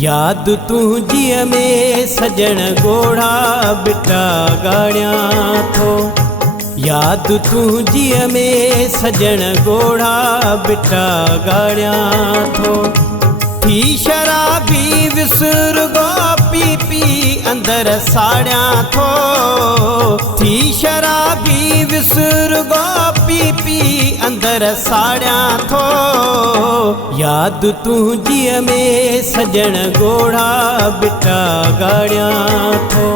याद तुझीअ में सजण गोड़ा बिटा गाड़ियां थो। याद तुझीअ में सजण गोड़ा बिटा गाड़ियां थो। थी शराबी विसुर गो पी पी अंदर साड़ियां थो। थी शराबी विसुर गो पी पी अंदर साड़ियां थो। याद तुझीअ में सजण गोड़ा बिटा गाड़ियां थो।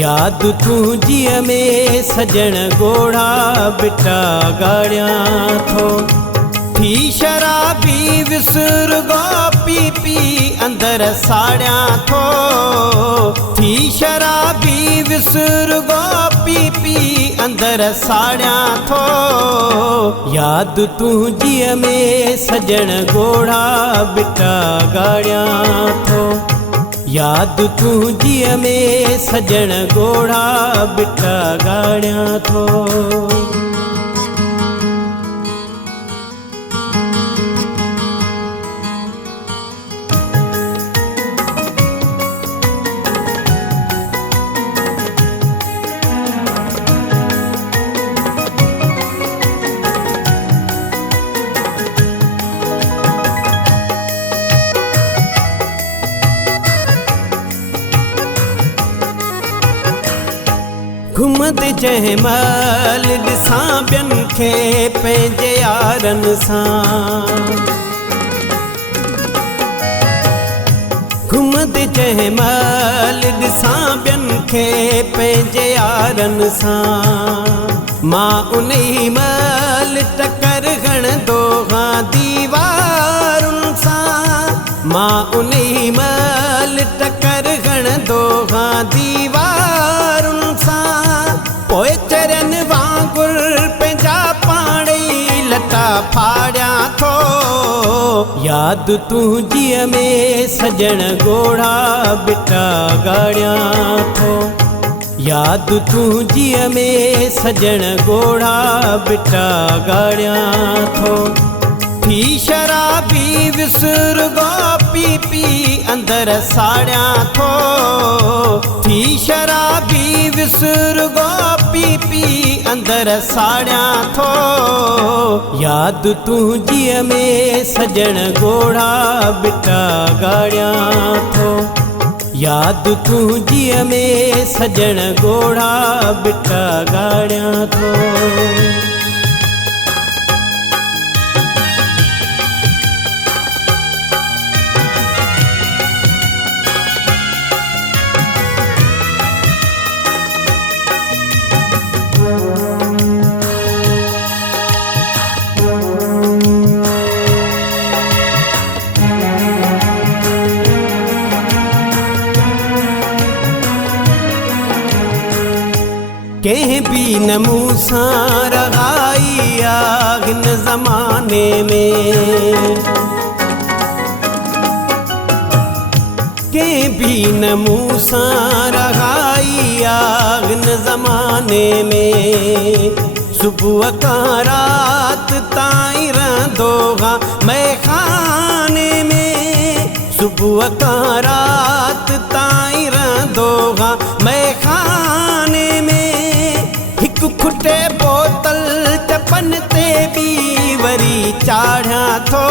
याद तुझीअ में सजण गोड़ा बिटा गाड़ियां थो। थी शराबी विसुर गो पी पी अंदर साड़ियां थो। थी शराबी विसुर गो पी पी अंदर साड़ियां थो। याद तुझीअ में सजण गोड़ा बिटा गाड़ियां थो। याद तुझीअ में सजण गोड़ा बिटा गाड़ियां थो। घुमद जंहिं महिल ॾिसां ॿियनि खे पंहिंजे यारनि सां। घुमद जंहिं महिल ॾिसां ॿियनि खे पंहिंजे यारनि सां। मां उन ई महिल टकर हणंदो हां दीवारुनि सां। मां उन ई महिल टकर हणंदो हां दीवारुनि सां। पोइ चरन वांगुर पंहिंजा पाण ई लटा फाड़ियां थो। याद तुझीअ में सजण गोड़ा बिटा गाड़ियां थो। याद तुझीअ में सजण गोड़ा बिटा गाड़ियां थो। थी शराबी विसुर गो पी पी अंदर साड़ियां थो। थी शराबी विसुर गो पी पी अंदर साड़ियां थो। याद तुझीअ में सजण गोड़ा बिटा गाड़ियां थो। याद तुझीअ में सजण गोड़ा बिटा गाड़ियां थो। कंहिं बि न मूं सां रहाई आहे हिन ज़माने में। कंहिं बि न मूं सां रहाई आहे हिन ज़माने में। सुबुह खां राति ताईं रहंदो हां मैखाने में। सुबुह खां राति ताईं रहंदो हां मैखाने में। हिकु खुटे बोतल चपन ते बि वरी चाढ़ियां थो।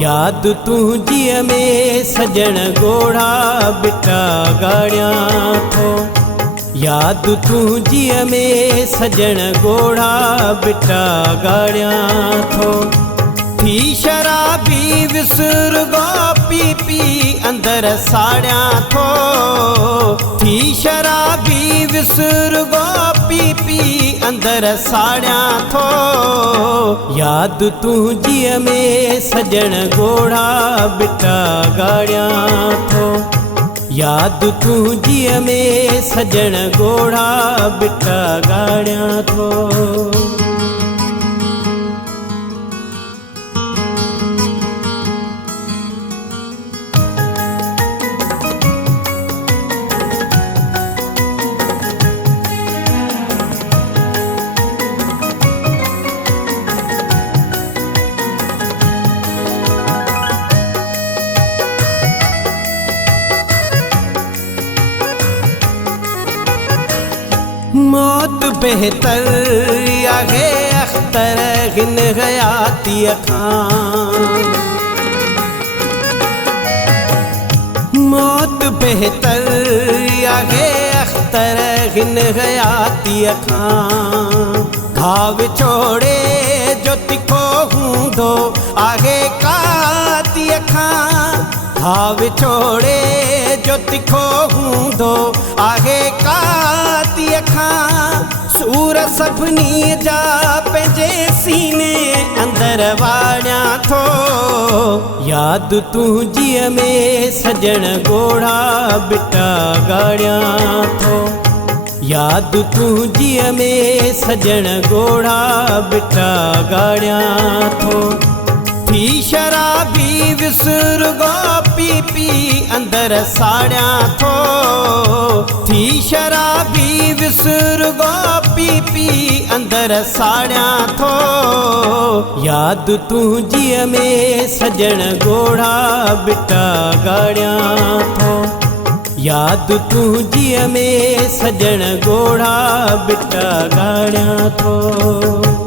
याद तुझीअ में सजण गोड़ा बिटा गाड़ियां थो। याद तुझीअ में सजण गोड़ा बिटा गाड़ियां थो। थी शराबी विसुर गो पी पी अंदर साड़ियां थो। थी शराबी विसुर गो पी पी अंदर साड़ियां थो। याद तुझीअ में सजण गोड़ा बिटा गाड़ियां थो। याद तुझीअ में सजण गोड़ा बिटा गाड़ियां थो। मौत बेहतर आहे अख्तर हिन हयातीअ खां मौत बेहतर आहे अख्तर हिन हयातीअ खां घाव छोड़े जो तिखो हूंदो आहे कातीअ खां घाव छोड़े जो तिखो हूंदो आहे कातीअ खां सूर सभिनी जा पंहिंजे सीने अंदरि वाड़ियां थो यादि तुंहिंजीअ में सजण ॻोढ़ा बिटा ॻाड़ियां थो यादि तुंहिंजीअ में सजण ॻोढ़ा बिटा ॻाड़ियां थो थी शराबी विसुर्गो पी पी अंदरि साड़ियां थो थी शराबी विसुर्गो पी पी अंदरि साड़ियां थो यादि तुंहिंजीअ में सजण ॻोढ़ा बिटा ॻाड़ियां थो यादि तुंहिंजीअ में सजण ॻोढ़ा बिटा ॻाड़ियां थो।